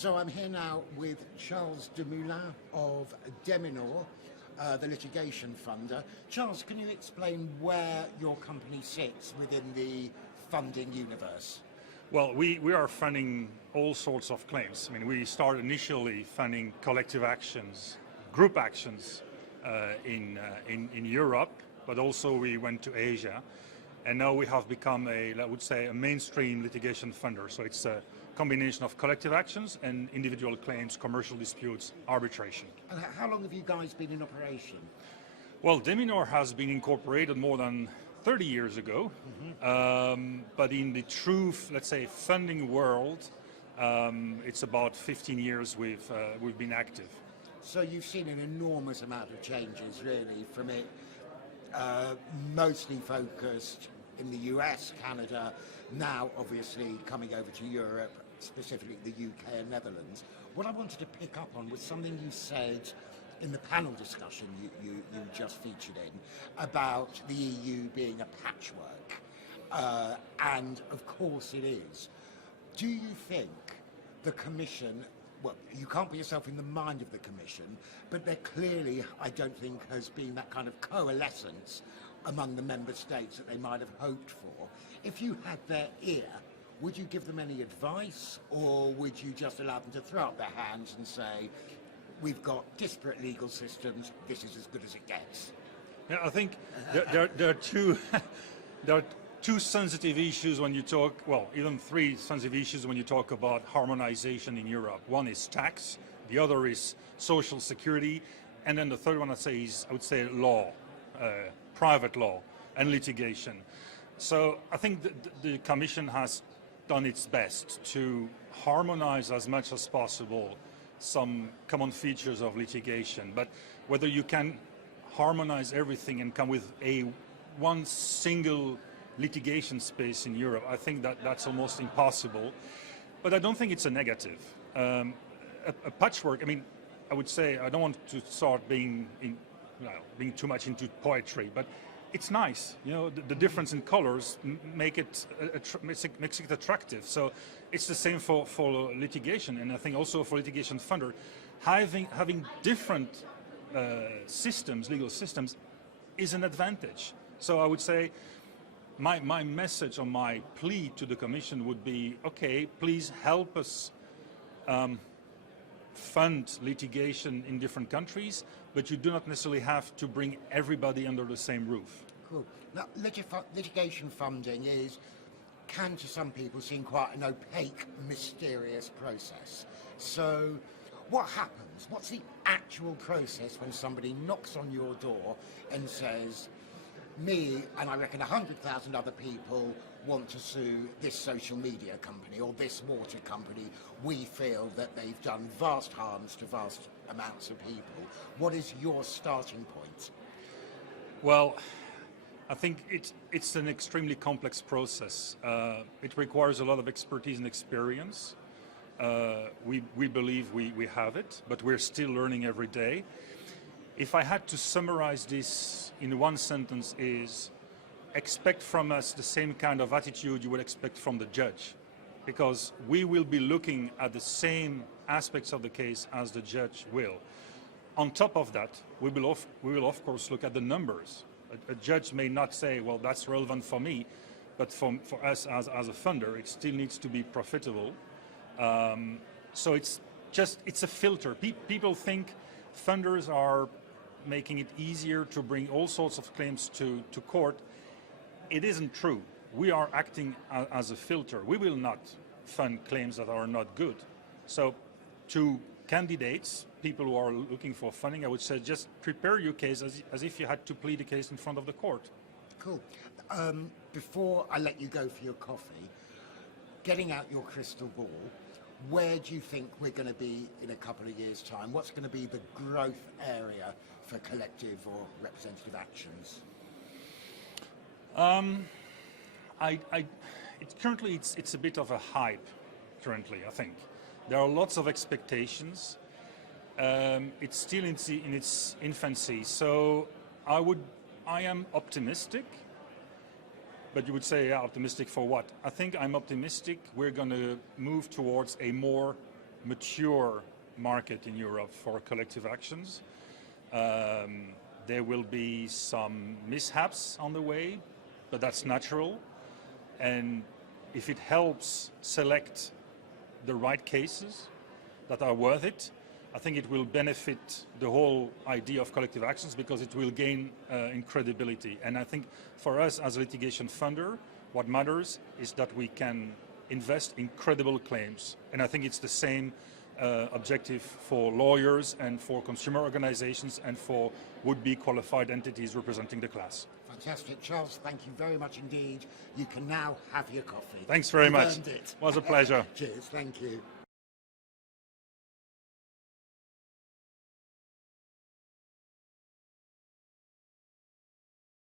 So I'm here now with Charles Demoulin of Deminor, the litigation funder. Charles, can you explain where your company sits within the funding universe? Well, we are funding all sorts of claims. I mean, we started initially funding collective actions, group actions in Europe, but also we went to Asia. And now we have become I would say, a mainstream litigation funder. So it's a combination of collective actions and individual claims, commercial disputes, arbitration. And how long have you guys been in operation? Well, Deminor has been incorporated more than 30 years ago, but in the true, let's say, funding world, it's about 15 years we've been active. So you've seen an enormous amount of changes, really, from it mostly focused in the US, Canada, now obviously coming over to Europe, specifically the UK and Netherlands. What I wanted to pick up on was something you said in the panel discussion you just featured in about the EU being a patchwork, and of course it is. Do you think the Commission, well, you can't put yourself in the mind of the Commission, but there clearly, I don't think, has been that kind of coalescence among the member states that they might have hoped for. If you had their ear, would you give them any advice, or would you just allow them to throw up their hands and say, we've got disparate legal systems, this is as good as it gets? Yeah, I think there are two sensitive issues when you talk, well, even three sensitive issues when you talk about harmonization in Europe. One is tax, the other is social security, and then the third one I would say law, private law and litigation. So I think the Commission has done its best to harmonize as much as possible some common features of litigation, but whether you can harmonize everything and come with one single litigation space in Europe, I think that's almost impossible. But I don't think it's a negative. A patchwork, I mean, I would say, I don't want to start being too much into poetry, but it's nice, you know, the difference in colors makes it attractive. So it's the same for litigation, and I think also for litigation funder, having different legal systems is an advantage. So I would say my message or my plea to the Commission would be, okay, please help us fund litigation in different countries, but you do not necessarily have to bring everybody under the same roof. Cool. Now, litigation funding can to some people seem quite an opaque, mysterious process. So what happens? What's the actual process when somebody knocks on your door and says, me and I reckon 100,000 other people want to sue this social media company or this water company. We feel that they've done vast harms to vast amounts of people. What is your starting point? Well, I think it's an extremely complex process. It requires a lot of expertise and experience. We believe we have it, but we're still learning every day. If I had to summarize this in one sentence, is expect from us the same kind of attitude you would expect from the judge, because we will be looking at the same aspects of the case as the judge will. On top of that, we will of course look at the numbers. A judge may not say, well, that's relevant for me, but for us as a funder, it still needs to be profitable. So it's a filter. People think funders are making it easier to bring all sorts of claims to court. It isn't true. We are acting as a filter. We will not fund claims that are not good. So to candidates, people who are looking for funding, I would say just prepare your case as if you had to plead a case in front of the court. Cool. Before I let you go for your coffee, getting out your crystal ball, where do you think we're going to be in a couple of years' time? What's going to be the growth area for collective or representative actions? Currently it's a bit of a hype. Currently, I think there are lots of expectations. It's still in its infancy, so I am optimistic. But you would say, yeah, optimistic for what? I think I'm optimistic we're going to move towards a more mature market in Europe for collective actions. There will be some mishaps on the way, but that's natural. And if it helps select the right cases that are worth it, I think it will benefit the whole idea of collective actions because it will gain in credibility. And I think for us as a litigation funder, what matters is that we can invest in credible claims. And I think it's the same objective for lawyers and for consumer organizations and for would-be qualified entities representing the class. Fantastic. Charles, thank you very much indeed. You can now have your coffee. Thans very much. You've earned it. It was a pleasure. Cheers. Thank you.